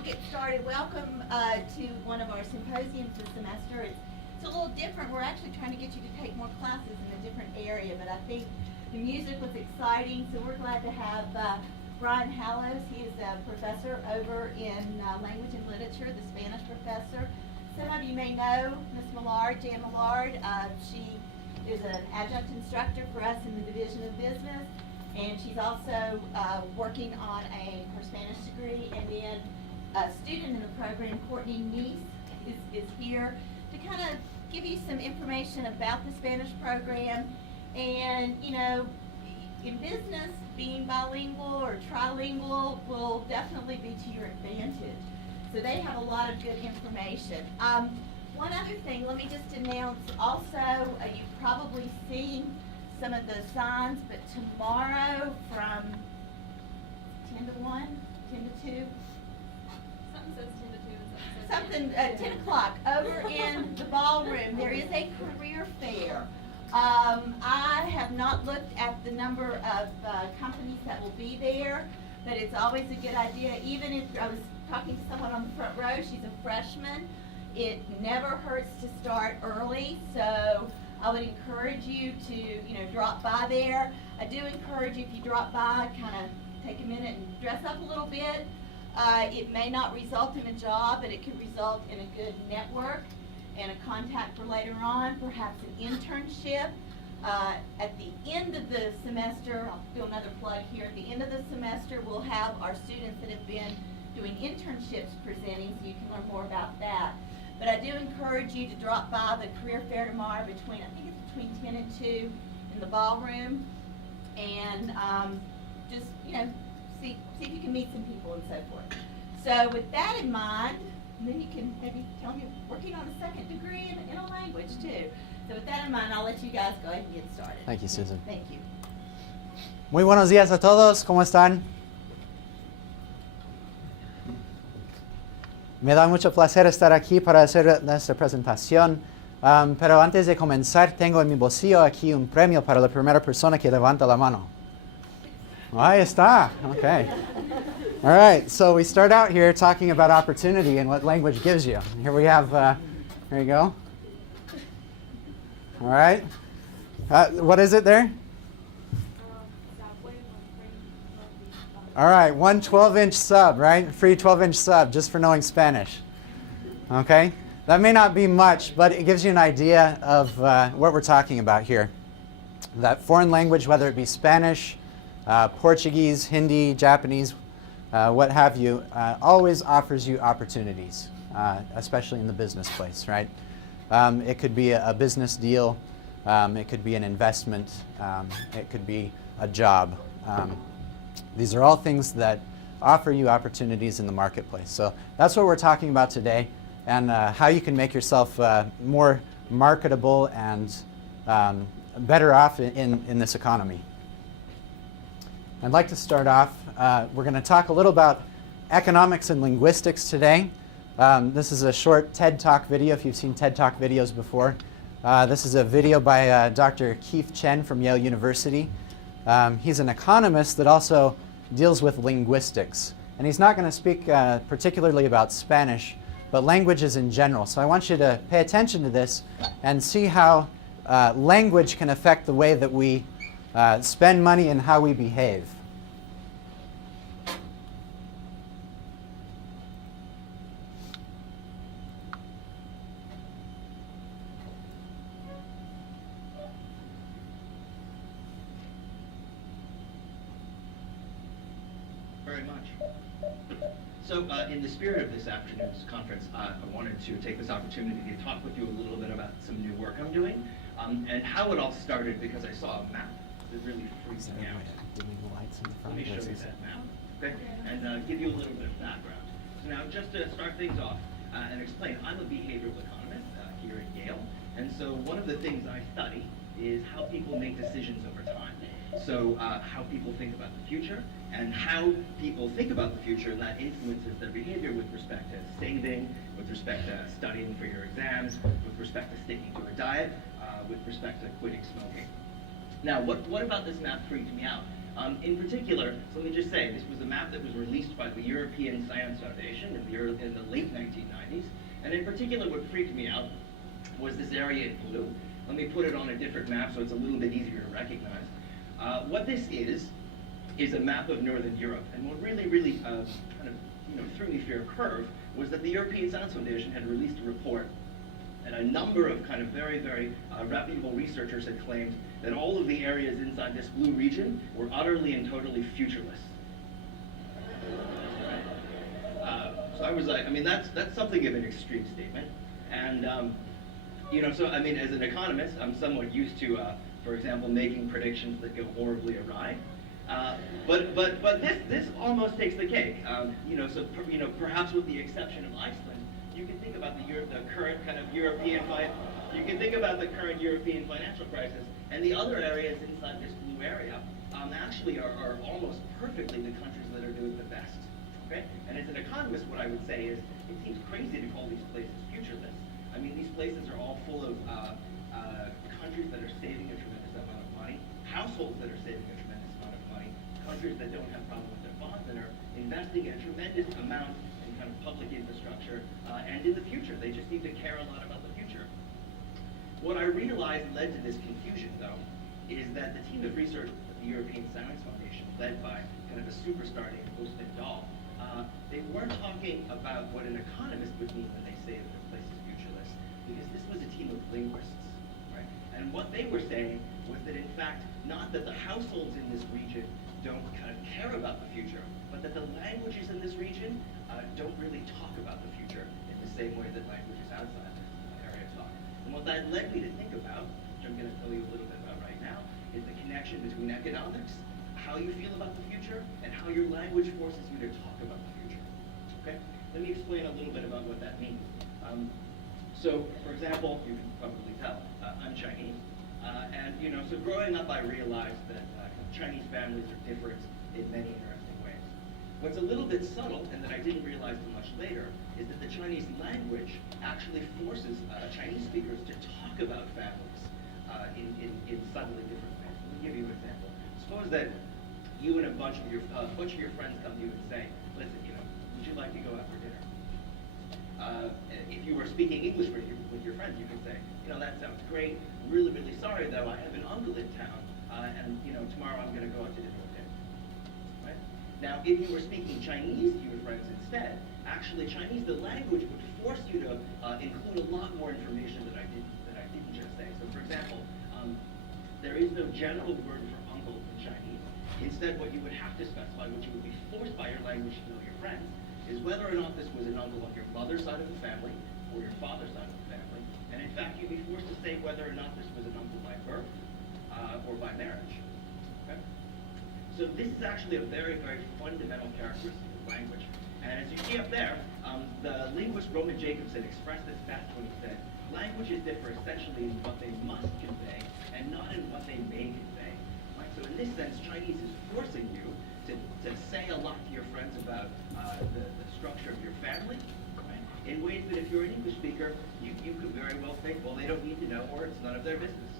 We'll get started. Welcome to one of our symposiums this semester. It's a little different. We're actually trying to get you to take more classes in a different area, but I think the music was exciting, so we're glad to have Brian Hallows. He is a professor over in language and literature, the Spanish professor. Some of you may know Miss Maillard, Jan Maillard. She is an adjunct instructor for us in the Division of Business, and she's also working on her Spanish degree. And then a student in the program, Courtney Neese, is here to kind of give you some information about the Spanish program. And, you know, in business, being bilingual or trilingual will definitely be to your advantage. So they have a lot of good information. One other thing, let me just announce also, you've probably seen some of the signs, but tomorrow from 10 to 1, 10 to 2, Something says 10 to 2 and something says 10 o'clock, over in the ballroom, there is a career fair. I have not looked at the number of companies that will be there, but it's always a good idea. Even if I was talking to someone on the front row, she's a freshman, it never hurts to start early, so I would encourage you to, drop by there. I do encourage you, if you drop by, kind of take a minute and dress up a little bit. It may not result in a job, but it could result in a good network and a contact for later on, perhaps an internship. At the end of the semester, I'll do another plug here, at the end of the semester we'll have our students that have been doing internships presenting, so you can learn more about that. But I do encourage you to drop by the career fair tomorrow I think it's between 10 and 2 in the ballroom, and just, see if you can meet some people and so forth. So with that in mind, then you can maybe tell me you're working on a second degree in a language too. So with that in mind, I'll let you guys go ahead and get started. Thank you, Susan. Thank you. Muy buenos días a todos. ¿Cómo están? Me da mucho placer estar aquí para hacer nuestra presentación. Pero antes de comenzar, tengo en mi bolsillo aquí un premio para la primera persona que levanta la mano. Ahí está. Okay. All right. So we start out here talking about opportunity and what language gives you. Here we have, here you go. All right. What is it there? All right, one 12-inch sub, right? Free 12-inch sub just for knowing Spanish. Okay? That may not be much, but it gives you an idea of what we're talking about here. That foreign language, whether it be Spanish, Portuguese, Hindi, Japanese, what have you, always offers you opportunities, especially in the business place, right? It could be a business deal. It could be an investment. It could be a job. These are all things that offer you opportunities in the marketplace. So that's what we're talking about today, and how you can make yourself more marketable and better off in this economy. I'd like to start off, we're going to talk a little about economics and linguistics today. This is a short TED Talk video, if you've seen TED Talk videos before. This is a video by Dr. Keith Chen from Yale University. He's an economist that also deals with linguistics. And he's not going to speak particularly about Spanish, but languages in general. So I want you to pay attention to this and see how language can affect the way that we spend money and how we behave. So in the spirit of this afternoon's conference, I wanted to take this opportunity to talk with you a little bit about some new work I'm doing, and how it all started because I saw a map that really freaked me out. Let me show you that map, okay? And give you a little bit of background. So now, just to start things off and explain, I'm a behavioral economist here at Yale, and so one of the things I study is how people make decisions over time. So how people think about the future, and how people think about the future, and that influences their behavior with respect to saving, with respect to studying for your exams, with respect to sticking to a diet, with respect to quitting smoking. Now, what about this map freaked me out? In particular, so let me just say, this was a map that was released by the European Science Foundation in the late 1990s. And in particular, what freaked me out was this area in blue. Let me put it on a different map so it's a little bit easier to recognize. What this is a map of Northern Europe. And what really kind of threw me for a curve was that the European Science Foundation had released a report, and a number of kind of very reputable researchers had claimed that all of the areas inside this blue region were utterly and totally futureless. So I was like, I mean, that's something of an extreme statement. And so I mean, as an economist, I'm somewhat used to, for example, making predictions that go horribly awry. But this almost takes the cake. Perhaps with the exception of Iceland, you can think about the current kind of European financial crisis, and the other areas inside this blue area actually are almost perfectly the countries that are doing the best. Okay? And as an economist, what I would say is it seems crazy to call these places futureless. I mean, these places are all full of countries that are saving a tremendous amount of money, households that are saving a tremendous amount of money, countries that don't have problems with their bonds and are investing a tremendous amount in kind of public infrastructure and in the future. They just seem to care a lot about the future. What I realized led to this confusion, though, is that the team of research at the European Science Foundation, led by kind of a superstar named Osman Dahl, they weren't talking about what an economist would mean when they say that a place is futureless, because this was a team of linguists, right? And what they were saying was that, in fact, not that the households in this region don't kind of care about the future, but that the languages in this region don't really talk about the future in the same way that languages outside this area talk. And what that led me to think about, which I'm going to tell you a little bit about right now, is the connection between economics, how you feel about the future, and how your language forces you to talk about the future. Okay? Let me explain a little bit about what that means. So, for example, you can probably tell, I'm Chinese. So growing up, I realized that Chinese families are different in many interesting ways. What's a little bit subtle, and that I didn't realize until much later, is that the Chinese language actually forces Chinese speakers to talk about families in subtly different ways. Let me give you an example. Suppose that you and a bunch of your friends come to you and say, listen, would you like to go out for dinner? If you were speaking English with your friends, you could say, that sounds great. Really sorry though, I have an uncle in town, and tomorrow I'm going to go out to dinner with him. Right? Now, if you were speaking Chinese to your friends instead, actually Chinese, the language would force you to include a lot more information that I didn't just say. So, for example, there is no general word for uncle in Chinese. Instead, what you would have to specify, which you would be forced by your language to know your friends, is whether or not this was an uncle on your mother's side of the family or your father's side of the family. And in fact, you'd be forced to say whether or not this was an uncle by birth or by marriage. Okay? So this is actually a very fundamental characteristic of language. And as you see up there, the linguist Roman Jacobson expressed this best when he said, languages differ essentially in what they must convey and not in what they may convey. Right? So in this sense, Chinese is forcing you to say a lot to your friends about the structure of your family, right? In ways that if you're an English speaker, you could very well think, well, they don't need to know, or it's none of their business.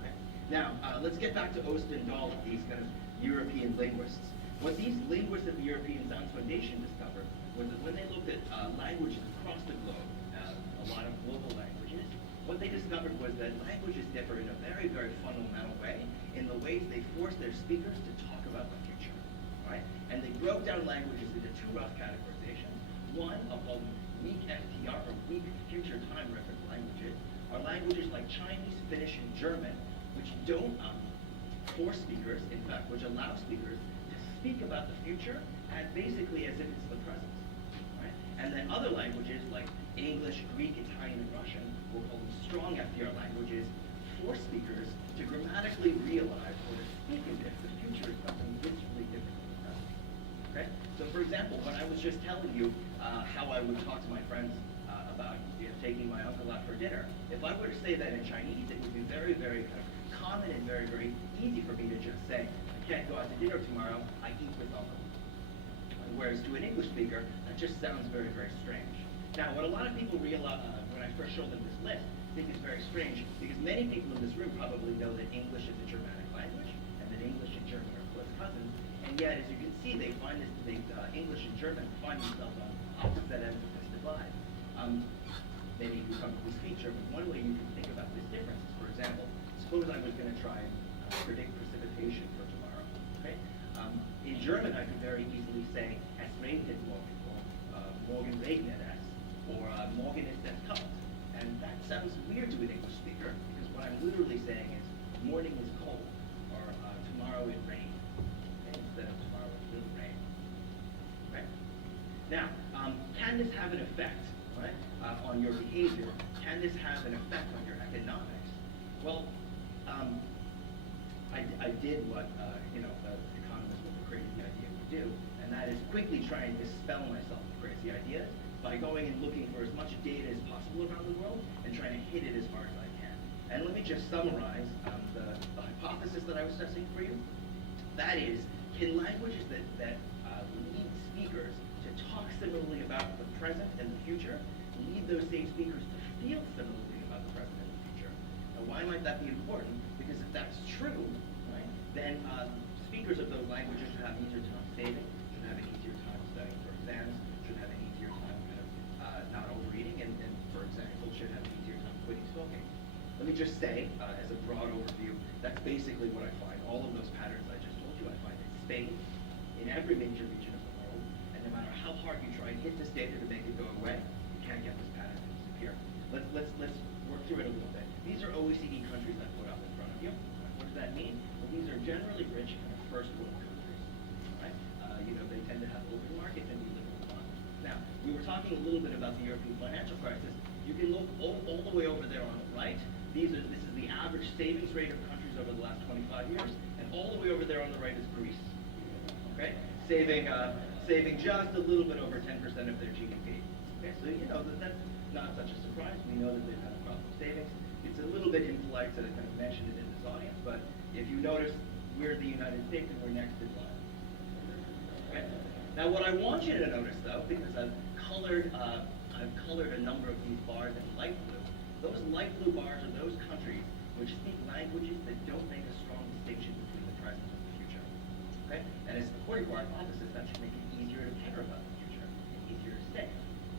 Okay? Now, let's get back to Osman Dahl, these kind of European linguists. What these linguists at the European Science Foundation discovered was that when they looked at languages across the globe, a lot of global languages, what they discovered was that languages differ in a very fundamental way in the ways they force their speakers to talk about the future. Right? And they broke down languages into two rough categorizations. One, I'll call them weak FTR, or weak future time reference languages, are languages like Chinese, Finnish, and German, which don't force speakers, in fact, which allow speakers to speak about the future as basically as if it's the present. Right? And then other languages like English, Greek, Italian, and Russian, we'll call them strong FTR languages, force speakers to grammatically realize or to speak as if the future is something viscerally different. Okay? So for example, when I was just telling you how I would talk to my friends about taking my uncle out for dinner, if I were to say that in Chinese, it would be very kind of common and very easy for me to just say, I can't go out to dinner tomorrow, I eat with uncle. Whereas to an English speaker, that just sounds very strange. Now, what a lot of people realize, when I first showed them this list, think is very strange, because many people in this room probably know that English is a Germanic language, and that English and German are close cousins, and yet, as you can see, they find this, English and German find themselves on opposite ends of this divide. Maybe you probably speak German. One way you can think about this difference is, for example, suppose I was going to try and predict precipitation for tomorrow. Okay? In German, I could very easily say, es regnet morgen, or morgen regnet es, or morgen ist es kalt. And that sounds weird to an English speaker, because what I'm literally saying is, morning is cold, or tomorrow it rains, okay? Instead of tomorrow it will rain. Okay? Now, can this have an effect, right, on your behavior? Can this have an effect on your economics? Well, I did what the economists with the crazy idea would do, and that is quickly try and dispel myself with crazy ideas by going and looking for as much data as possible around the world and trying to hit it as hard as I can. And let me just summarize the hypothesis that I was testing for you. That is, can languages that lead speakers to talk similarly about the present and the future lead those same speakers to feel similarly about the present and the future? Now, why might that be important? Because if that's true, right, then speakers of those languages should have an easier time saving, should have an easier time studying for exams, should have an easier time kind of not overeating, and for example, should have an easier time quitting smoking. Let me just say, as a broad overview, that's basically what I find. All of those patterns I just told you, I find in Spain, in every major region of the world, and no matter how hard you try and hit this data to make it go away, you can't get this pattern to disappear. Let's work through it a little bit. These are OECD countries I put up in front of you. What does that mean? Well, these are generally rich kind of first world countries, right? They tend to have open markets and we live in one. Now, we were talking a little bit about the European financial crisis. You can look all the way over there on the right. This is the average savings rate of countries over the last 25 years, and all the way over there on the right is Greece. Okay, saving just a little bit over 10% of their GDP. Okay, so that's not such a surprise. We know that they've had a problem with savings. It's a little bit impolite to kind of mention it in this audience, but if you notice, we're the United States and we're next in line. Okay. Now, what I want you to notice, though, because I've colored a number of these bars in light blue. Those light blue bars are those countries which speak languages that don't make a strong distinction between the present and the future. Okay? And as according to our hypothesis, that should make it easier to care about the future and easier to stay.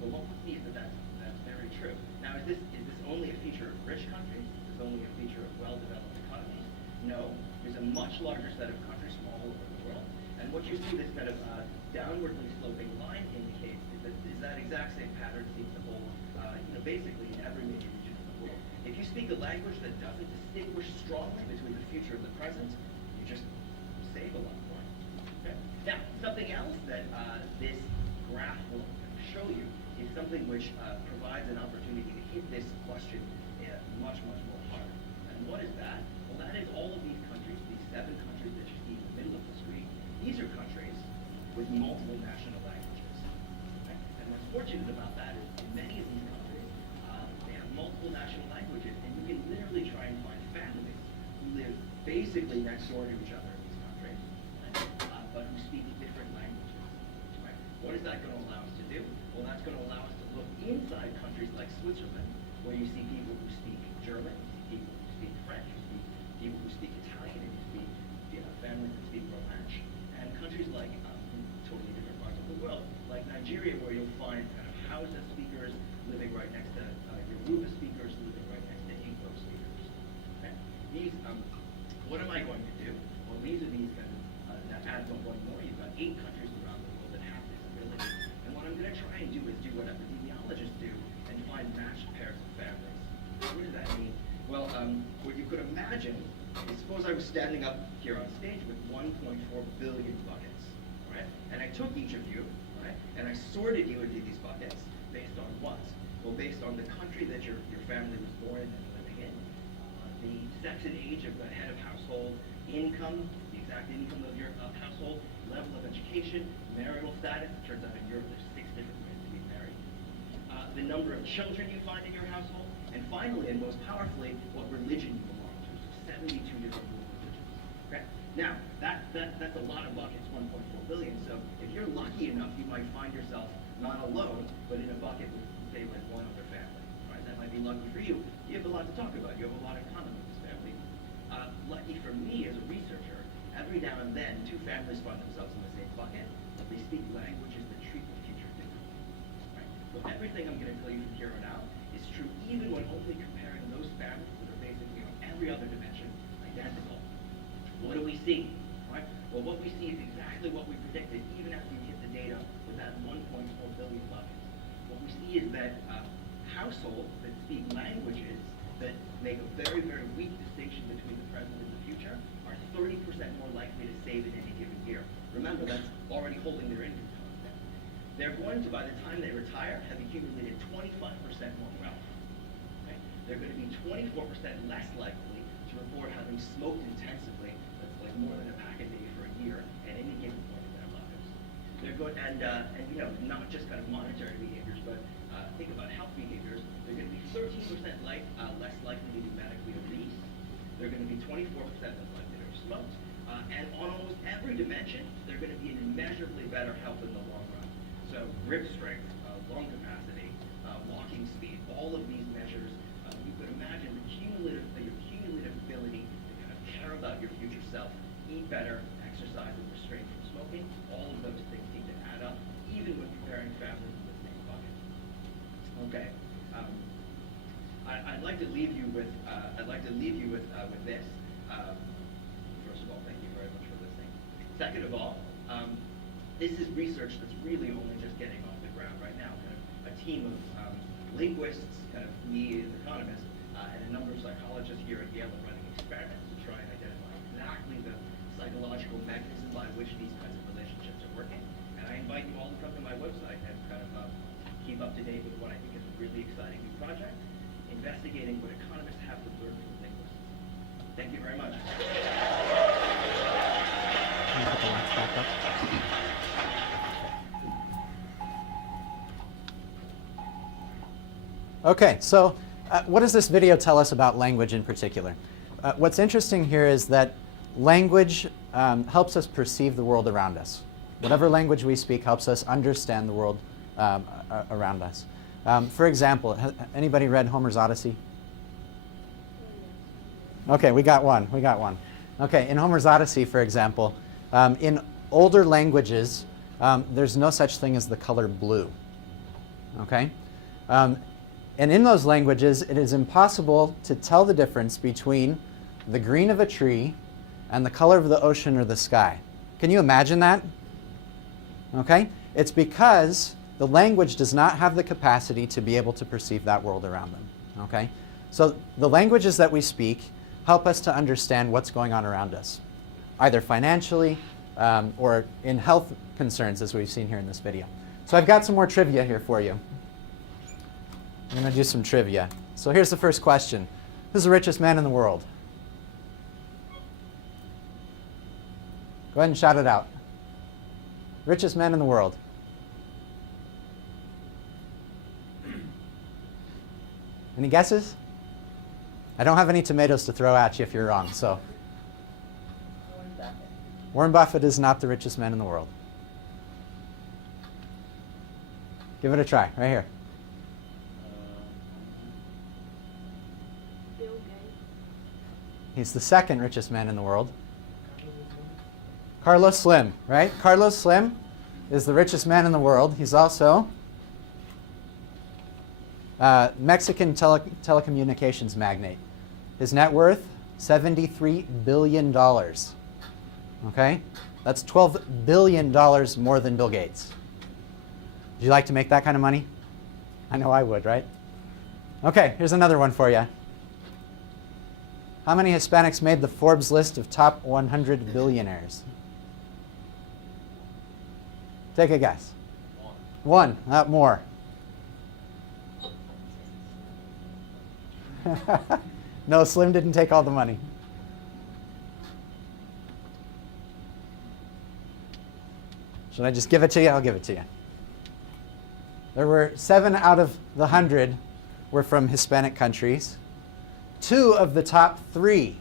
But what we'll see is that that's very true. Now, is this only a feature of rich countries? Is this only a feature of well-developed economies? No. There's a much larger set of countries from all over the world. And what you see this kind of downwardly sloping line indicates is that exact same pattern seems to hold basically in every major region of the world. If you speak a language that doesn't distinguish strongly between the future and the present, you just save a lot more. Okay? Now, something else that this graph will show you is something which provides an opportunity to hit this question much, much more hard. And what is that? Well, that is all of these countries, these 7 countries that you see in the middle of the screen. These are countries with multiple national languages. Okay? And what's fortunate about that is in many of these countries, they have multiple national languages, and you can literally try and find families who live basically next door to each other in these countries, right? But who speak different languages. Right? What is that going to allow us to do? Well, that's going to allow us to look inside countries like Switzerland, where you see people who speak German, you see people who speak French, you see people who speak Italian, and you see families that speak Romansh, and countries like totally different parts of the world, like Nigeria, where you'll find kind of Hausa speakers living right next to Yoruba speakers living right next to Igbo speakers. Okay? These, what am I going to do? Well, these are these kind of, that adds on one more. You've got 8 countries around the world that have this ability. And what I'm going to try and do is do what epidemiologists do and find matched pairs of families. What does that mean? Well, what you could imagine is suppose I was standing up here on stage with 1.4 billion buckets, right? And I took each of you, right? And I sorted you into these buckets based on what? Well, based on the country that your family was born in and living in, the sex and age of the head of household, income, the exact income of your household, level of education, marital status. It turns out in Europe there's 6 different ways to be married. The number of children you find in your household, and finally, and most powerfully, what religion you belong to. So 72 different religions. Okay? Now, that's a lot of buckets, 1.4 billion. So if you're lucky enough, you might find yourself not alone, but in a bucket with, say, like one other family. Right? That might be lucky for you. You have a lot to talk about. You have a lot in common with this family. Lucky for me as a researcher, every now and then, two families find themselves in the same bucket, but they speak languages that treat the future differently. Right? So everything I'm going to tell you from here on out is true even when only comparing those families that are basically on every other dimension identical. What do we see? Right? Well, what we see is exactly what we predicted even after we hit the data with that 1.4 billion buckets. What we see is that households that speak languages that make a very, very weak distinction between the present and the future are 30% more likely to save in any given year. Remember, that's already holding their income constant. They're going to, by the time they retire, have accumulated 25% more wealth. Okay? They're going to be 24% less likely to report having smoked intensively, that's like more than a pack a day for a year, at any given point in their lives. They're going, and you know, not just kind of monetary behaviors, but think about health behaviors. They're going to be 13% less likely to be medically obese. They're going to be 24% less likely to have smoked. And on almost every dimension, they're going to be in immeasurably better health in the long run. So grip strength, lung capacity, walking speed, all of these measures, you could imagine your cumulative ability to kind of care about your future self, eat better, exercise, and restrain from smoking. All of those things need to add up, even when comparing families in the same bucket. Okay. I'd like to leave you with this. First of all, thank you very much for listening. Second of all, this is research that's really only just getting off the ground right now. Kind of a team of linguists, kind of me as an economist, and a number of psychologists here at Yale are running experiments to try and identify exactly the psychological mechanism by which these kinds of relationships are working. And I invite you all to come to my website and kind of keep up to date with what I think is a really exciting new project, investigating what economists have to learn from linguists. Thank you very much. Can you put the lights back up? Okay, so what does this video tell us about language in particular? What's interesting here is that language helps us perceive the world around us. Whatever language we speak helps us understand the world around us. For example, anybody read Homer's Odyssey? Okay, we got one. Okay, in Homer's Odyssey, for example, in older languages, there's no such thing as the color blue. Okay? And in those languages, it is impossible to tell the difference between the green of a tree and the color of the ocean or the sky. Can you imagine that? Okay? It's because the language does not have the capacity to be able to perceive that world around them. Okay? So the languages that we speak help us to understand what's going on around us, either financially or in health concerns, as we've seen here in this video. So I've got some more trivia here for you. I'm going to do some trivia. So here's the first question. Who's the richest man in the world? Go ahead and shout it out. Richest man in the world. Any guesses? I don't have any tomatoes to throw at you if you're wrong, so. Warren Buffett is not the richest man in the world. Give it a try, right here. Bill Gates. He's the second richest man in the world. Carlos Slim, right? Carlos Slim is the richest man in the world. He's also Mexican telecommunications magnate. His net worth, $73 billion. Okay? That's $12 billion more than Bill Gates. Would you like to make that kind of money? I know I would, right? Okay, here's another one for you. How many Hispanics made the Forbes list of top 100 billionaires? Take a guess. One, not more. No, Slim didn't take all the money. Should I just give it to you? I'll give it to you. There were 7 out of the 100 were from Hispanic countries. 2 of the top 3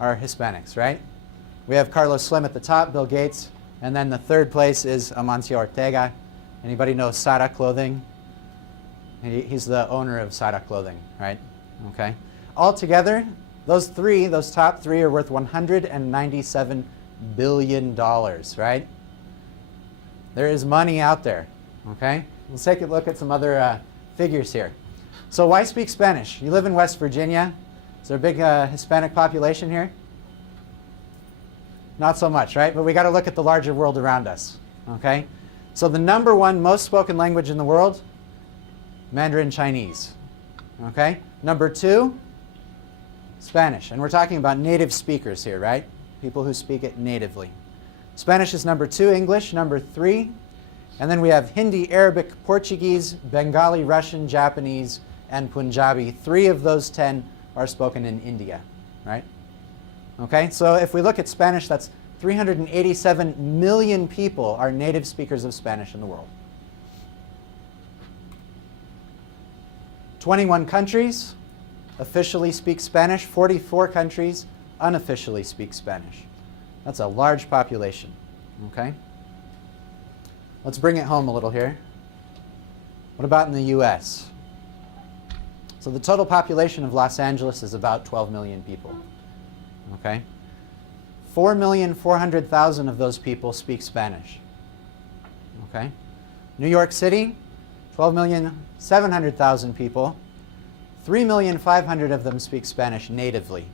are Hispanics, right? We have Carlos Slim at the top, Bill Gates, and then the third place is Amancio Ortega. Anybody know Sara Clothing? He's the owner of Sara Clothing, right? Okay. Altogether, Those top three are worth $197 billion, right? There is money out there, okay? Let's take a look at some other figures here. So why speak Spanish? You live in West Virginia. Is there a big Hispanic population here? Not so much, right? But we got to look at the larger world around us, okay? So the number one most spoken language in the world, Mandarin Chinese, okay? Number two, Spanish. And we're talking about native speakers here, right? People who speak it natively. Spanish is number two, English number three, and then we have Hindi, Arabic, Portuguese, Bengali, Russian, Japanese, and Punjabi. 3 of those 10 are spoken in India, right? Okay, so if we look at Spanish, that's 387 million people are native speakers of Spanish in the world. 21 countries officially speak Spanish, 44 countries unofficially speak Spanish. That's a large population, okay? Let's bring it home a little here. What about in the US? So the total population of Los Angeles is about 12 million people, okay? 4,400,000 of those people speak Spanish, okay? New York City, 12,700,000 people. 3,500,000 of them speak Spanish natively,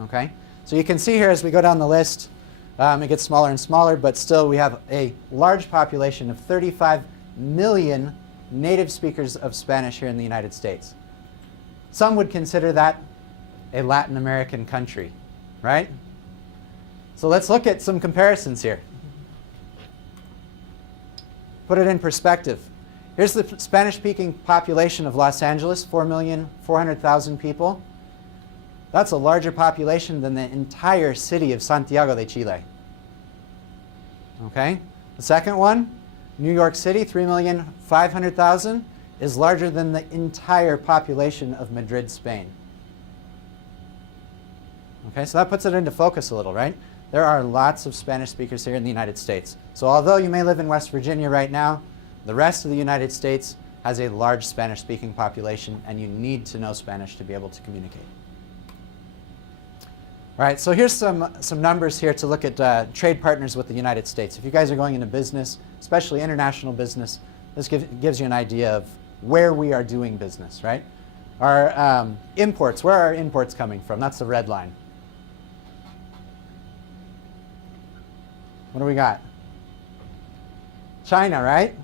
okay? So you can see here as we go down the list, it gets smaller and smaller, but still we have a large population of 35 million native speakers of Spanish here in the United States. Some would consider that a Latin American country, right? So let's look at some comparisons here. Put it in perspective. Here's the Spanish-speaking population of Los Angeles, 4,400,000 people. That's a larger population than the entire city of Santiago de Chile. Okay? The second one, New York City, 3,500,000, is larger than the entire population of Madrid, Spain. Okay, so that puts it into focus a little, right? There are lots of Spanish speakers here in the United States. So although you may live in West Virginia right now, the rest of the United States has a large Spanish-speaking population, and you need to know Spanish to be able to communicate. All right, so here's some numbers here to look at trade partners with the United States. If you guys are going into business, especially international business, this gives you an idea of where we are doing business, right? Our imports, where are our imports coming from? That's the red line. What do we got? China, right?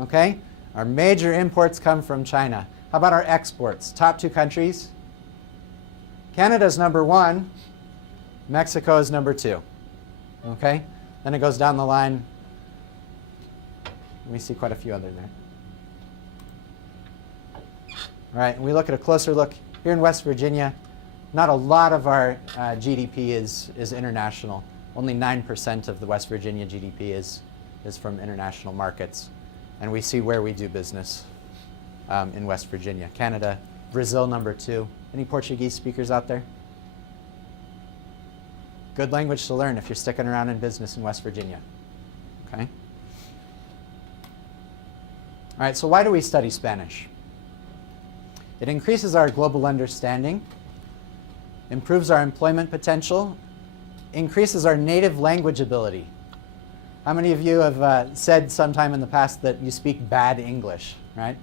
Okay, our major imports come from China. How about our exports? Top 2 countries. Canada's number 1. Mexico is number 2. Okay, then it goes down the line. We see quite a few other there. All right, and we look at a closer look here in West Virginia. Not a lot of our GDP is international. Only 9% of the West Virginia GDP is from international markets. And we see where we do business in West Virginia. Canada, Brazil, number 2. Any Portuguese speakers out there? Good language to learn if you're sticking around in business in West Virginia. Okay? All right, so why do we study Spanish? It increases our global understanding, improves our employment potential, increases our native language ability. How many of you have said sometime in the past that you speak bad English, right?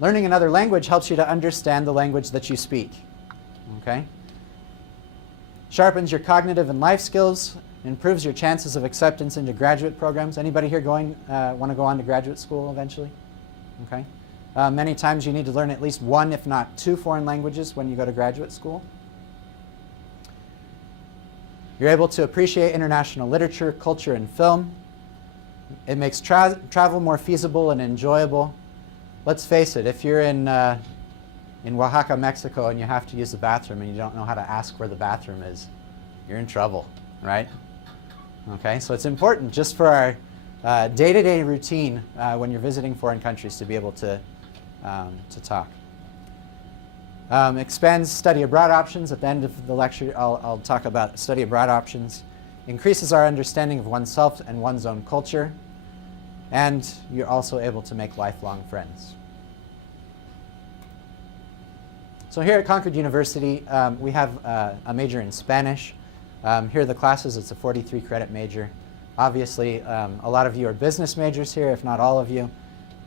Learning another language helps you to understand the language that you speak, okay? Sharpens your cognitive and life skills, improves your chances of acceptance into graduate programs. Anybody here want to go on to graduate school eventually? Okay. Many times you need to learn at least 1, if not 2 foreign languages when you go to graduate school. You're able to appreciate international literature, culture, and film. It makes travel more feasible and enjoyable. Let's face it, if you're in Oaxaca, Mexico, and you have to use the bathroom and you don't know how to ask where the bathroom is, you're in trouble, right? Okay, so it's important just for our day-to-day routine when you're visiting foreign countries to be able to talk. Expands study abroad options. At the end of the lecture, I'll talk about study abroad options. Increases our understanding of oneself and one's own culture. And you're also able to make lifelong friends. So So here at Concord University, we have a major in Spanish. Here are the classes. It's a 43 credit major. Obviously, a lot of you are business majors here, if not all of you,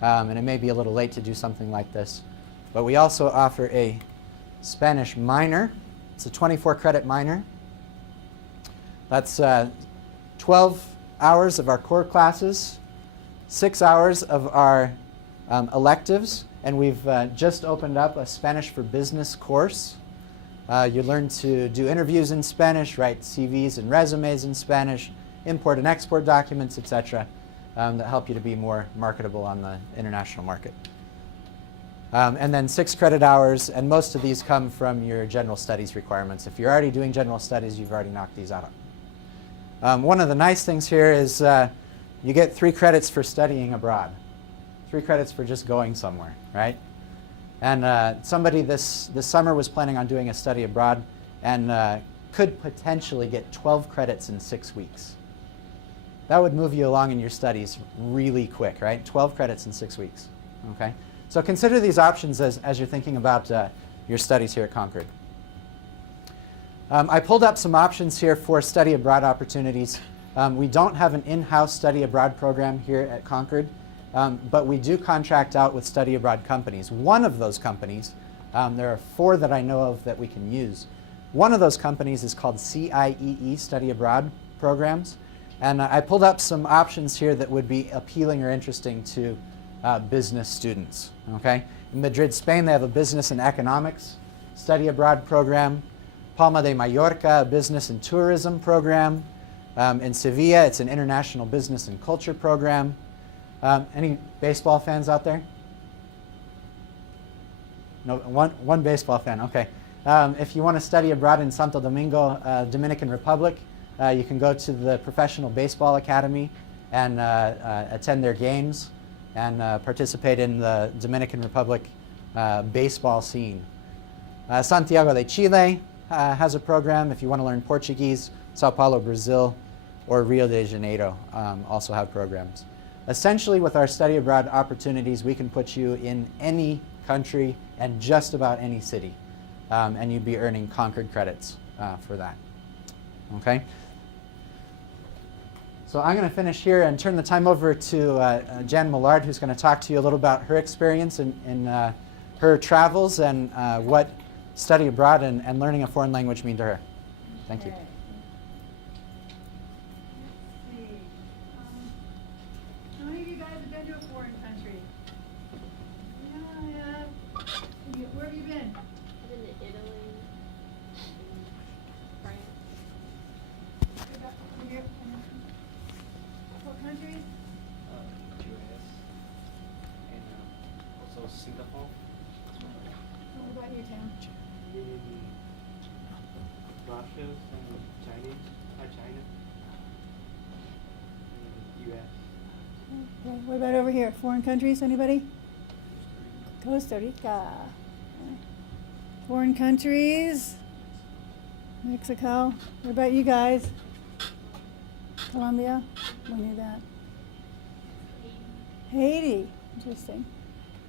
and it may be a little late to do something like this. But we also offer a Spanish minor. It's a 24 credit minor. That's 12 hours of our core classes, 6 hours of our electives, and we've just opened up a Spanish for Business course. You learn to do interviews in Spanish, write CVs and resumes in Spanish, import and export documents, etc., that help you to be more marketable on the international market. And then 6 credit hours, and most of these come from your general studies requirements. If you're already doing general studies, you've already knocked these out. One of the nice things here is you get 3 credits for studying abroad. 3 credits for just going somewhere, right? And somebody this summer was planning on doing a study abroad and could potentially get 12 credits in 6 weeks. That would move you along in your studies really quick, right? 12 credits in 6 weeks, okay? So consider these options as you're thinking about your studies here at Concord. I pulled up some options here for study abroad opportunities. We don't have an in-house study abroad program here at Concord, but we do contract out with study abroad companies. One of those companies, there are 4 that I know of that we can use. One of those companies is called CIEE Study Abroad Programs. And I pulled up some options here that would be appealing or interesting to business students. Okay? In Madrid, Spain, they have a business and economics study abroad program. Palma de Mallorca, a business and tourism program. In Sevilla, it's an international business and culture program. Any baseball fans out there? No, one baseball fan, okay. If you want to study abroad in Santo Domingo, Dominican Republic, you can go to the Professional Baseball Academy and attend their games and participate in the Dominican Republic baseball scene. Santiago de Chile has a program. If you want to learn Portuguese, Sao Paulo, Brazil, or Rio de Janeiro also have programs. Essentially, with our study abroad opportunities, we can put you in any country and just about any city, and you'd be earning Concord credits for that. Okay? So I'm going to finish here and turn the time over to Jan Maillard, who's going to talk to you a little about her experience in her travels and what study abroad and learning a foreign language mean to her. Thank you. How many of you guys have been to a foreign country? Yeah. Where have you been? I've been to Italy, and France. What countries? US and also Singapore. What about you, Tim? In Russia and China, and US. Okay. What about over here? Foreign countries? Anybody? Costa Rica. Okay. Foreign countries? Mexico. What about you guys? Colombia? We knew that. Haiti. Interesting.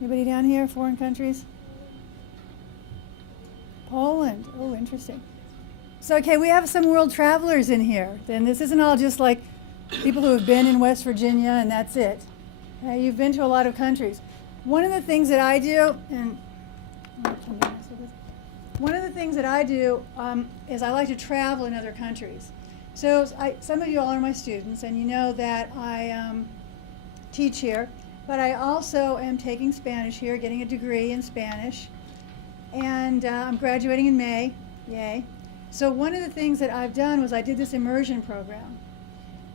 Anybody down here? Foreign countries? Poland. Oh, interesting. So, okay, we have some world travelers in here. Then this isn't all just like people who have been in West Virginia and that's it. You've been to a lot of countries. One of the things that I do, is I like to travel in other countries. So some of you all are my students, and you know that I teach here, but I also am taking Spanish here, getting a degree in Spanish, and I'm graduating in May. Yay. So one of the things that I've done was I did this immersion program.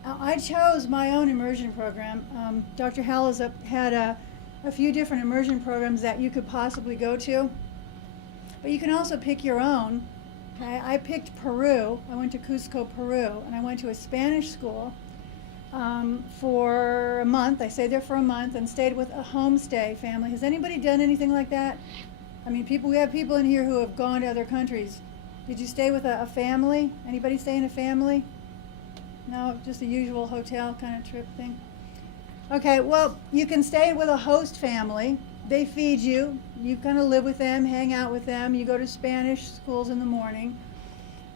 I chose my own immersion program. Dr. Hall has had a few different immersion programs that you could possibly go to, but you can also pick your own. Okay? I picked Peru. I went to Cusco, Peru, and I went to a Spanish school for a month. I stayed there for a month and stayed with a homestay family. Has anybody done anything like that? I mean, we have people in here who have gone to other countries. Did you stay with a family? Anybody stay in a family? No, just the usual hotel kind of trip thing. Okay, well, you can stay with a host family, they feed you. You kind of live with them, hang out with them. You go to Spanish schools in the morning.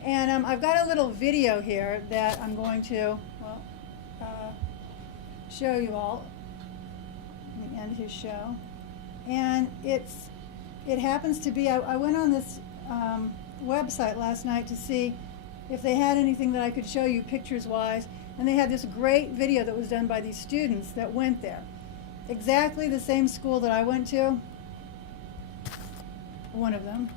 And I've got a little video here that I'm going to, well, show you all. Let me end his show. And it happens to be, I went on this website last night to see if they had anything that I could show you pictures-wise. And they had this great video that was done by these students that went there. Exactly the same school that I went to, one of them.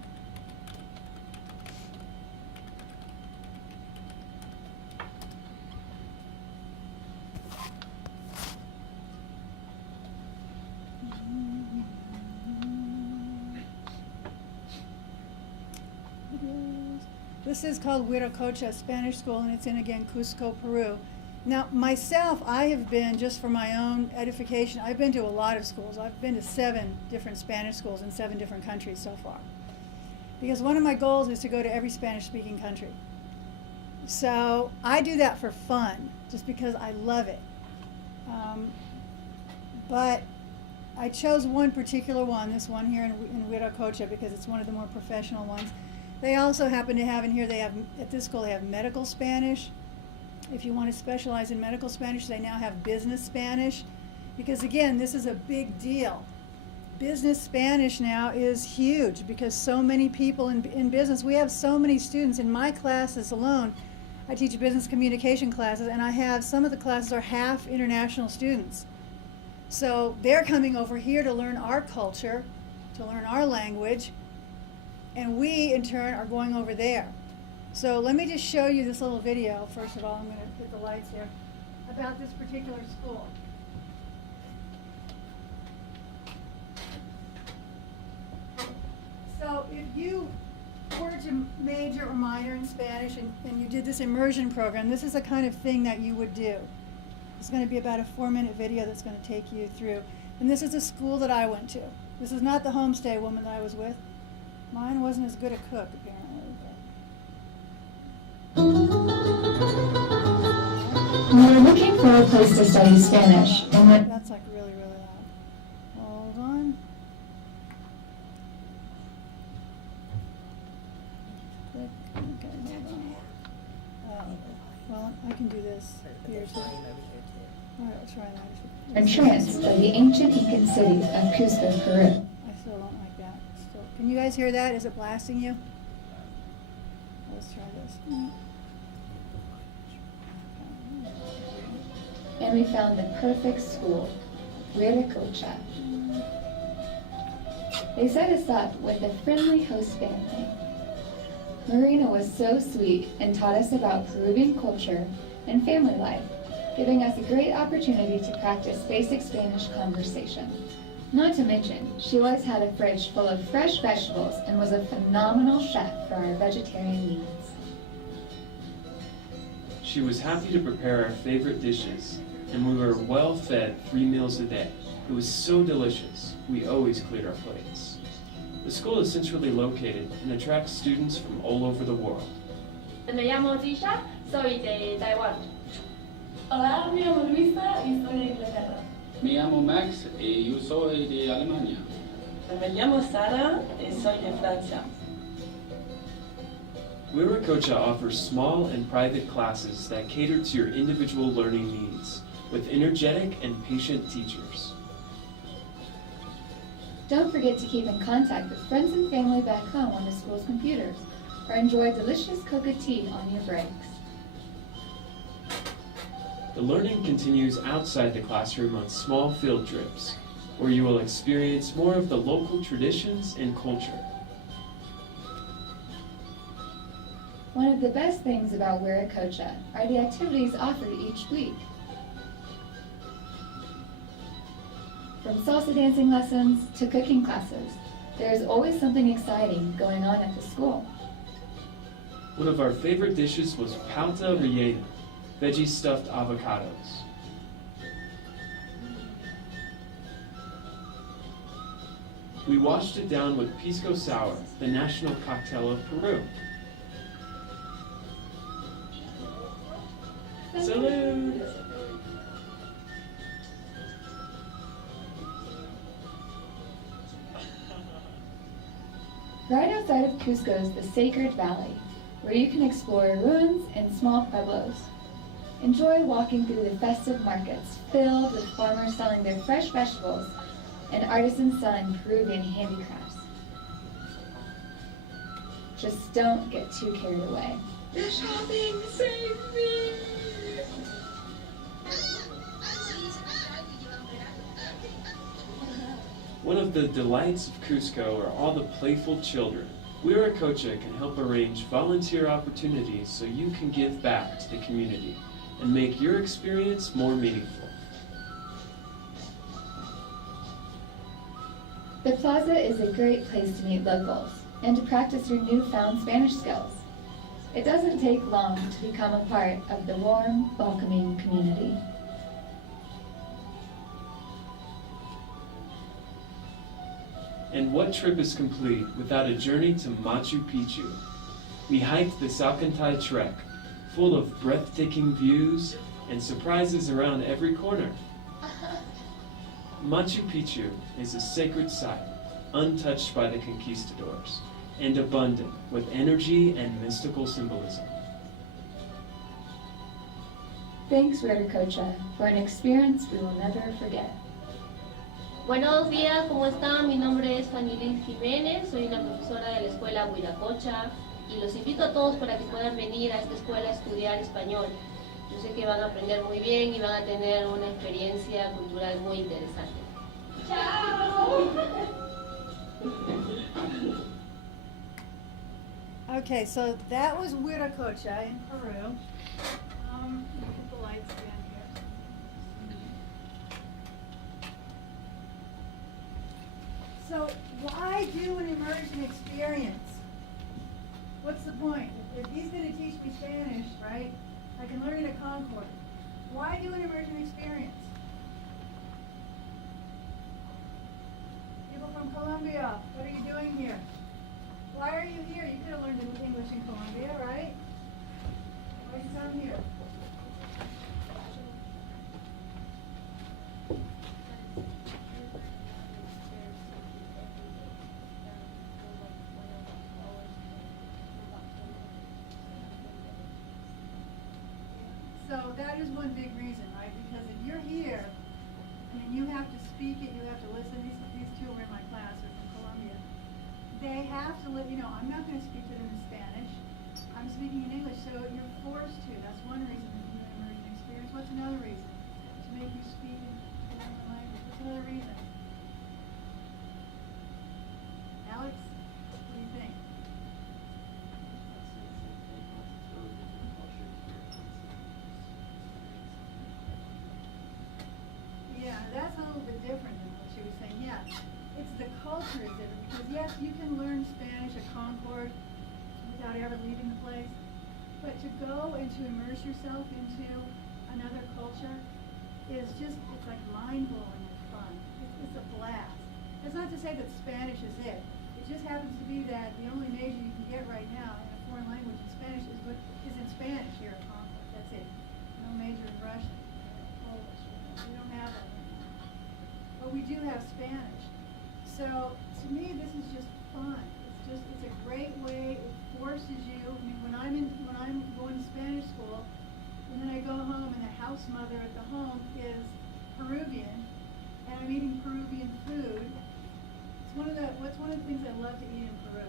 This is called Huiracocha Spanish School, and it's in, again, Cusco, Peru. Now, myself, I have been, just for my own edification, I've been to a lot of schools. I've been to 7 different Spanish schools in 7 different countries so far. Because one of my goals is to go to every Spanish-speaking country. So I do that for fun, just because I love it. But I chose one particular one, this one here in Huiracocha, because it's one of the more professional ones. They also happen to have in here, at this school, they have medical Spanish. If you want to specialize in medical Spanish, they now have business Spanish. Because again, this is a big deal. Business Spanish now is huge because so many people in business, we have so many students. In my classes alone, I teach business communication classes, and I have, some of the classes are half international students. So they're coming over here to learn our culture, to learn our language, and we, in turn, are going over there. So let me just show you this little video. First of all, I'm going to hit the lights here, about this particular school. So if you were to major or minor in Spanish and you did this immersion program, this is the kind of thing that you would do. It's going to be about a 4-minute video that's going to take you through. And this is a school that I went to. This is not the homestay woman that I was with. Mine wasn't as good a cook, apparently. We were looking for a place to study Spanish, and when That's like really, really loud. Hold on. Click. Okay, hold on. Well, I can do this. Here too. All right, let's try that. entranced by the ancient Incan city of Cusco, Peru. I still don't like that. Can you guys hear that? Is it blasting you? Let's try this. And we found the perfect school, Huiracocha. They set us up with a friendly host family. Marina was so sweet and taught us about Peruvian culture and family life, giving us a great opportunity to practice basic Spanish conversation. Not to mention, she always had a fridge full of fresh vegetables and was a phenomenal chef for our vegetarian needs. She was happy to prepare our favorite dishes, and we were well fed 3 meals a day. It was so delicious, we always cleared our plates. The school is centrally located and attracts students from all over the world. Me llamo Tisha, soy de Taiwán. Hola, me llamo Luisa y soy de Inglaterra. Me llamo Max y yo soy de Alemania. Me llamo Sara y soy de Francia. Huiracocha offers small and private classes that cater to your individual learning needs, with energetic and patient teachers. Don't forget to keep in contact with friends and family back home on the school's computers, or enjoy delicious coca tea on your breaks. The learning continues outside the classroom on small field trips, where you will experience more of the local traditions and culture. One of the best things about Huiracocha are the activities offered each week. From salsa dancing lessons to cooking classes, there is always something exciting going on at the school. One of our favorite dishes was palta rellena, veggie stuffed avocados. We washed it down with pisco sour, the national cocktail of Peru. Salud! Right outside of Cusco is the Sacred Valley, where you can explore ruins and small pueblos. Enjoy walking through the festive markets filled with farmers selling their fresh vegetables and artisans selling Peruvian handicrafts. Just don't get too carried away. The shopping saved me! One of the delights of Cusco are all the playful children. Huiracocha can help arrange volunteer opportunities so you can give back to the community and make your experience more meaningful. The plaza is a great place to meet locals and to practice your newfound Spanish skills. It doesn't take long to become a part of the warm, welcoming community. And what trip is complete without a journey to Machu Picchu? We hiked the Salcantay Trek, full of breathtaking views and surprises around every corner. Machu Picchu is a sacred site, untouched by the conquistadors, and abundant with energy and mystical symbolism. Thanks, Huiracocha, for an experience we will never forget. Buenos días, ¿cómo están? Mi nombre es Fanny Liz Jiménez, soy una profesora de la escuela Huiracocha y los invito a todos para que puedan venir a esta escuela a estudiar español. Yo sé que van a aprender muy bien y van a tener una experiencia cultural muy interesante. ¡Chao! Okay, so that was Huiracocha in Peru. Put the lights down here. So why do an immersion experience? What's the point? If he's going to teach me Spanish, right, I can learn it at Concord. Why do an immersion experience? People from Colombia, what are you doing here? Why are you here? You could have learned English in Colombia, right? Why did you come here? So that is one big reason, right? Because if you're here and you have to speak it, you have to listen. These two were in my class, are from Colombia. They have to let you know, I'm not going to speak to them in Spanish. I'm speaking in English, so you're forced to. That's one reason to do an immersion experience. What's another reason? To make you speak in another language. What's another reason? Alex, what do you think? Yeah, that's a little bit different than what she was saying. Yeah, it's the culture is different because yes, you can learn Spanish at Concord without ever leaving the place, but to go and to immerse yourself into another culture is just, it's like mind-blowing and fun. It's a blast. That's not to say that Spanish is it. It just happens to be that the only major you can get right now in a foreign language in Spanish is in Spanish here at Concord. That's it. No major in Russian, Polish. We don't have that anymore. But we do have Spanish. So to me, this is just fun. It's a great way. It forces you. I mean, when I'm going to Spanish school, and then I go home, and the house mother at the home is Peruvian, and I'm eating Peruvian food. It's one of the things I love to eat in Peru.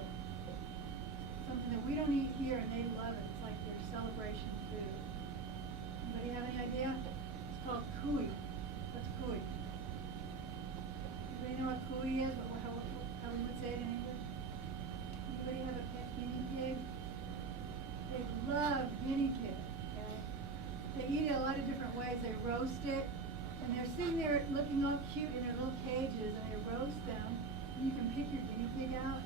Something that we don't eat here, and they love it. It's like their celebration food. Anybody have any idea? It's called cuy. What's cuy? Anybody know what cuy is? How we would say it in English? Anybody have a pet guinea pig? They love guinea pig. Okay? They eat it a lot of different ways. They roast it, and they're sitting there looking all cute in their little cages, and they roast them. And you can pick your guinea pig out.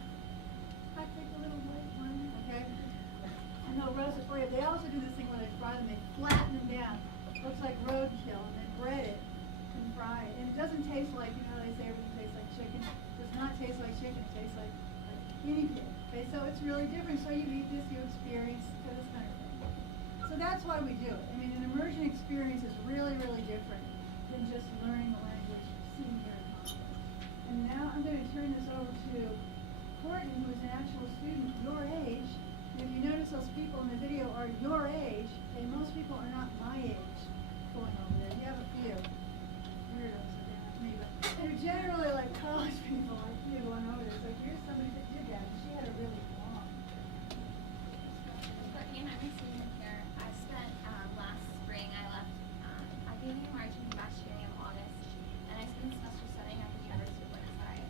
I pick a little white one, okay? And they'll roast it for you. They also do this thing where they fry them. They flatten them down. Looks like roadkill, and then bread it and fry it. And it doesn't taste like, you know how they say everything tastes like chicken? It does not taste like chicken. It tastes like guinea pig. Okay, so it's really different. So you eat this, you experience this kind of thing. So that's why we do it. I mean, an immersion experience is really, really different than just learning the language sitting here at Concord. And now I'm going to turn this over to Jorge. Martin, who is an actual student your age, and if you notice those people in the video are your age, and most people are not my age going over there. You have a few weirdos that are not me, but they're generally like college people like you going over there. So here's somebody that did that, and she had a really long. Looking at my senior here, I spent last spring, I left at the beginning of March and came back to the beginning of August, and I spent a semester studying at the University of Buenos Aires.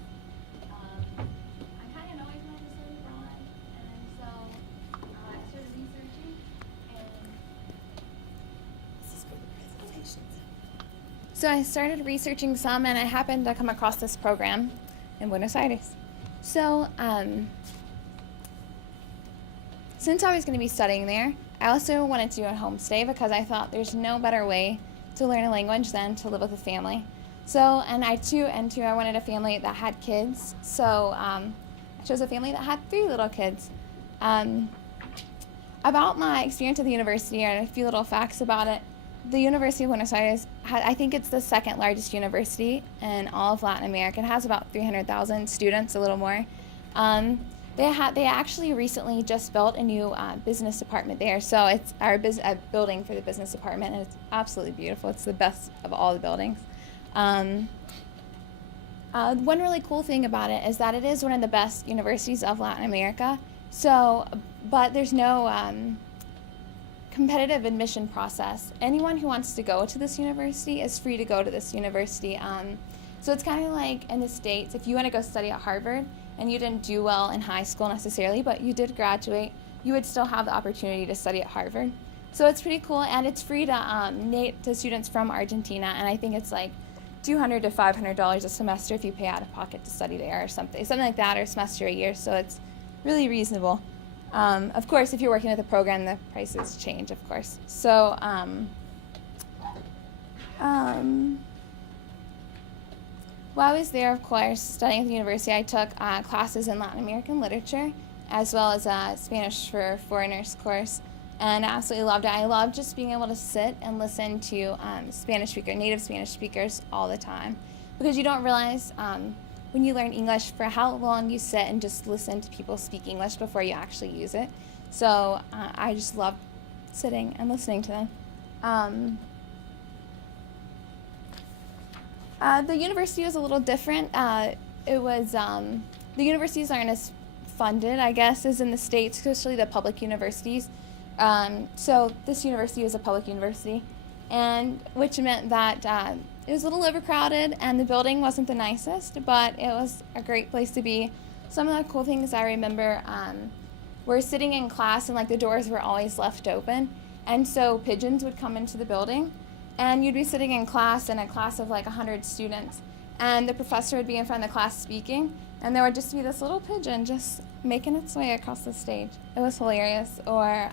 I kind of always wanted to study abroad, and so I started researching, and so I started researching some, and I happened to come across this program in Buenos Aires. So, since I was going to be studying there, I also wanted to do a homestay because I thought there's no better way to learn a language than to live with a family. So, and I wanted a family that had kids. So, I chose a family that had 3 little kids. About my experience at the university and a few little facts about it. The University of Buenos Aires, I think it's the second largest university in all of Latin America. It has about 300,000 students, a little more. They actually recently just built a new business department there. So it's a building for the business department, and it's absolutely beautiful. It's the best of all the buildings. One really cool thing about it is that it is one of the best universities of Latin America. So, but there's no competitive admission process. Anyone who wants to go to this university is free to go to this university. So it's kind of like in the States, if you want to go study at Harvard and you didn't do well in high school necessarily, but you did graduate, you would still have the opportunity to study at Harvard. So it's pretty cool, and it's free to students from Argentina, and I think it's like $200 to $500 a semester if you pay out of pocket to study there or something like that, or a semester a year. So it's really reasonable. Of course, if you're working with a program, the prices change, of course. So, while I was there, of course, studying at the university, I took classes in Latin American literature, as well as a Spanish for Foreigners course, and I absolutely loved it. I loved just being able to sit and listen to native Spanish speakers all the time, because you don't realize when you learn English for how long you sit and just listen to people speak English before you actually use it. So I just loved sitting and listening to them. The university was a little different. The universities aren't as funded, I guess, as in the States, especially the public universities. So this university was a public university, and which meant that it was a little overcrowded, and the building wasn't the nicest, but it was a great place to be. Some of the cool things I remember were sitting in class, and like the doors were always left open, and so pigeons would come into the building, and you'd be sitting in class, in a class of like 100 students, and the professor would be in front of the class speaking, and there would just be this little pigeon just making its way across the stage. It was hilarious. Or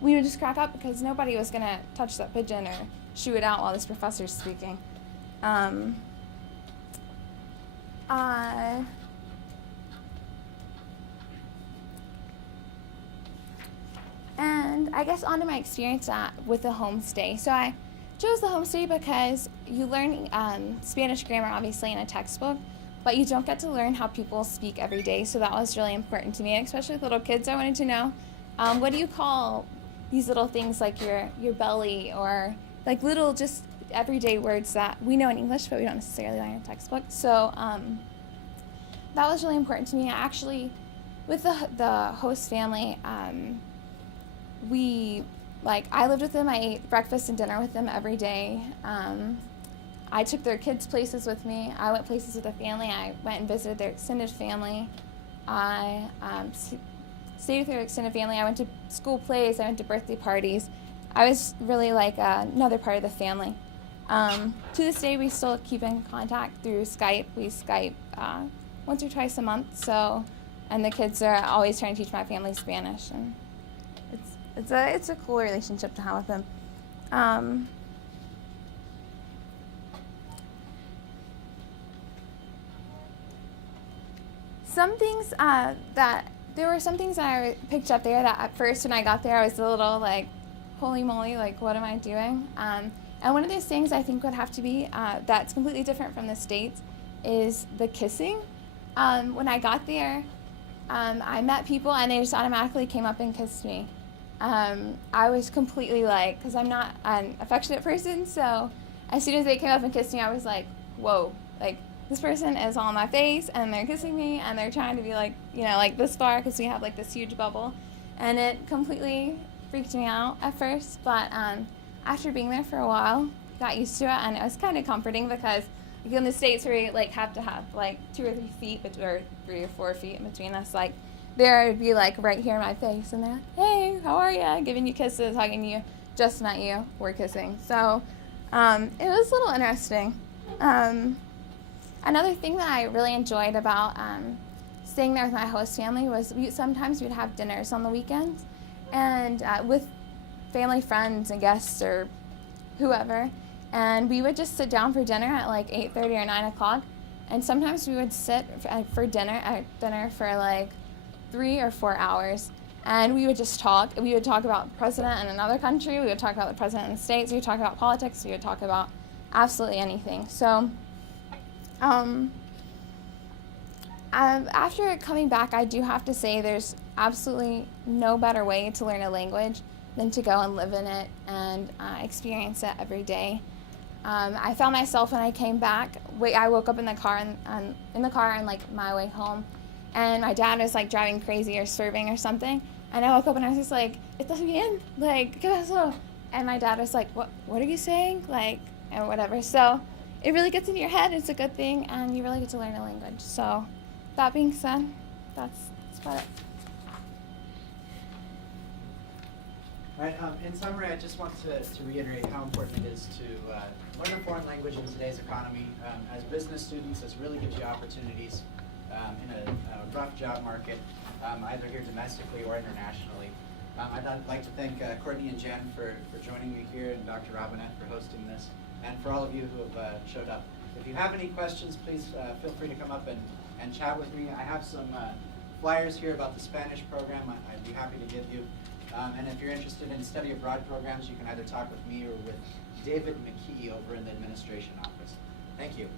we would just crack up because nobody was going to touch that pigeon or shoo it out while this professor's speaking. And I guess on to my experience with the homestay. So I chose the homestay because you learn Spanish grammar, obviously, in a textbook, but you don't get to learn how people speak every day, so that was really important to me, and especially with little kids. I wanted to know, what do you call these little things like your belly, or like little just everyday words that we know in English, but we don't necessarily learn in a textbook. So that was really important to me. I actually, with the host family, I lived with them. I ate breakfast and dinner with them every day. I took their kids places with me. I went places with the family. I went and visited their extended family. I stayed with their extended family. I went to school plays. I went to birthday parties. I was really like another part of the family. To this day, we still keep in contact through Skype. We Skype once or twice a month. And the kids are always trying to teach my family Spanish, and it's a cool relationship to have with them. Some things there were some things that I picked up there that at first when I got there I was a little like, holy moly, like what am I doing? And one of those things I think would have to be that's completely different from the States is the kissing. When I got there, I met people and they just automatically came up and kissed me. I was completely like, because I'm not an affectionate person, so as soon as they came up and kissed me, I was like, whoa, like this person is on my face and they're kissing me and they're trying to be like, you know, like this far because we have like this huge bubble. And it completely freaked me out at first, but after being there for a while, got used to it, and it was kind of comforting because like in the States we like have to have like 2 or 3 feet, or 3 or 4 feet in between us. Like there would be like right here in my face, and they're like, hey, how are you? Giving you kisses, hugging you, just met you, we're kissing. So it was a little interesting. Another thing that I really enjoyed about staying there with my host family was sometimes we'd have dinners on the weekends, and with family, friends, and guests or whoever, and we would just sit down for dinner at like 8:30 or 9 o'clock, and sometimes we would sit for dinner for like 3 or 4 hours, and we would just talk. We would talk about the president in another country, we would talk about the president in the States, we would talk about politics, we would talk about absolutely anything. So after coming back, I do have to say there's absolutely no better way to learn a language than to go and live in it and experience it every day. I found myself when I came back, I woke up in the car on like my way home, and my dad was like driving crazy or serving or something, and I woke up and I was just like, "Estás bien? Like, ¿qué pasó?" And my dad was like, "What are you saying?" Like, and whatever. So it really gets into your head. It's a good thing, and you really get to learn a language. So that being said, that's about it. Right, in summary, I just want to reiterate how important it is to learn a foreign language in today's economy. As business students, this really gives you opportunities in a rough job market, either here domestically or internationally. I'd like to thank Courtney and Jen for joining me here, and Dr. Robinette for hosting this, and for all of you who have showed up. If you have any questions, please feel free to come up and chat with me. I have some flyers here about the Spanish program I'd be happy to give you. And if you're interested in study abroad programs, you can either talk with me or with David McKee over in the administration office. Thank you.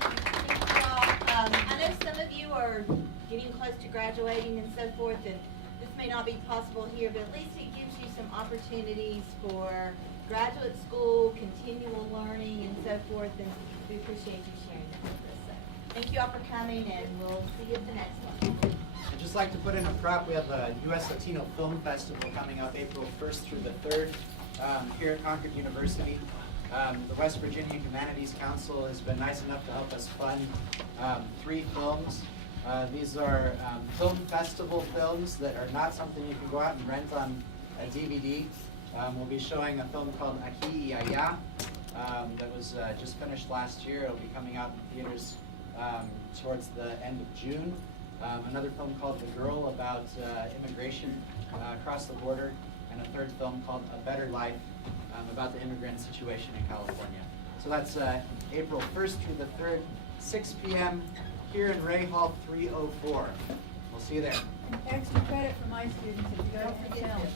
I know some of you are getting close to graduating and so forth, and this may not be possible here, but at least it gives you some opportunities for graduate school, continual learning, and so forth, and we appreciate you sharing that with us. So thank you all for coming, and we'll see you at the next one. I'd just like to put in a prop. We have a U.S. Latino Film Festival coming up April 1st through the 3rd here at Concord University. The West Virginia Humanities Council has been nice enough to help us fund 3 films. These are film festival films that are not something you can go out and rent on a DVD. We'll be showing a film called Aquí y Allá that was just finished last year. It'll be coming out in theaters towards the end of June. Another film called The Girl about immigration across the border, and a 3rd film called A Better Life about the immigrant situation in California. So that's April 1st through the 3rd, 6 p.m. here in Ray Hall 304. We'll see you there. Extra credit for my students if you go to the challenge.